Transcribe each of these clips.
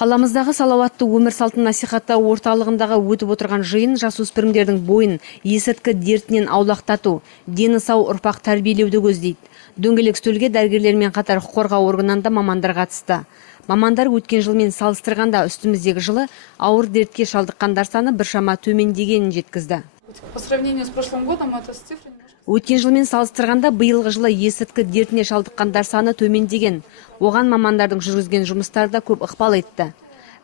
Қаламыздағы салауатты өмір салтын насихаттау орталығындағы өтіп отырған жиын жасөспірімдердің бойын есірткі дертінен аулақтату, дені сау ұрпақ тәрбиелеуді көздейді. Дөңгелек үстелге дәрігерлермен қатар құқық қорғау органында мамандар қатысты. Мамандар өткен жылмен салыстырғанда үстіміздегі жылы ауыр дертке шалдыққандар саны біршама төмендегенін жеткізді. По сравнению с прошлым годом эта цифра Өткен жылмен салыстырғанда биылғы жылы есірткі дертіне шалдыққандар саны төмендеген. Оған мамандардың жүргізген жұмыстары да көп ықпал етті.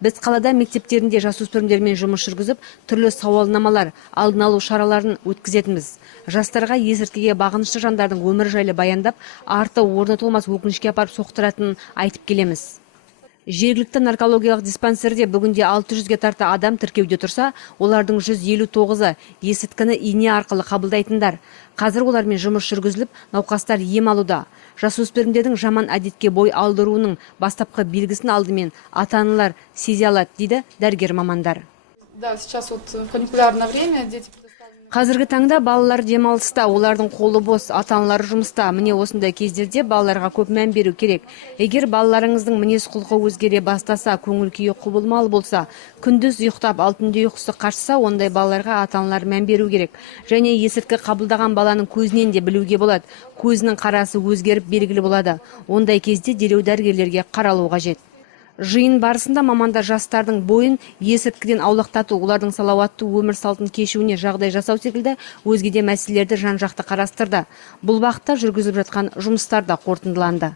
Біз қалада мектептерінде жасөспірімдермен жұмыс жүргізіп, түрлі сауалнамалар, алдын алу шараларын өткізетінбіз. Жастарға есірткіге бағынышты жандардың өмір жайлы баяндап, арты орны толмас өкінішке апарып соқтыратынын айтып келеміз. Жергілікті наркологиялық диспансерде бүгінде 600-ге тарта адам тіркеуде тұрса, олардың 159-ы есірткіні ине арқылы қабылдайтындар. Қазір олармен жұмыс жүргізіліп, науқастар ем алуда. Жасөспірімдердің жаман әдетке бой алдыруының бастапқы белгісін алдымен ата-аналар сезе алады, дейді дәрігер мамандар. Да, сейчас вот каникулярное время, дети Қазіргі таңда балалар демалыста, олардың қолы бос, ата-аналары жұмыста. Міне осындай кездерде балаларға көп мән беру керек. Егер балаларыңыздың мінез құлқы өзгере бастаса, көңіл күйі құбылмалы болса, күндіз ұйықтап, ал түнде ұйқысы қашса, ондай балаларға ата-аналар мән беру керек. Және есірткі қабылдаған баланың көзінен де білуге болады. Көзінің қарасы өзгеріп белгілі болады. Ондай кезде дереу дәрігерлерге қаралу қажет. Жиын барысында мамандар жастардың бойын есірткіден аулақтату, олардың салауатты өмір салтын кешуіне жағдай жасау секілді өзге де мәселелерді жан-жақты қарастырды. Бұл бағытта жүргізіліп жатқан жұмыстар да қорытындыланды.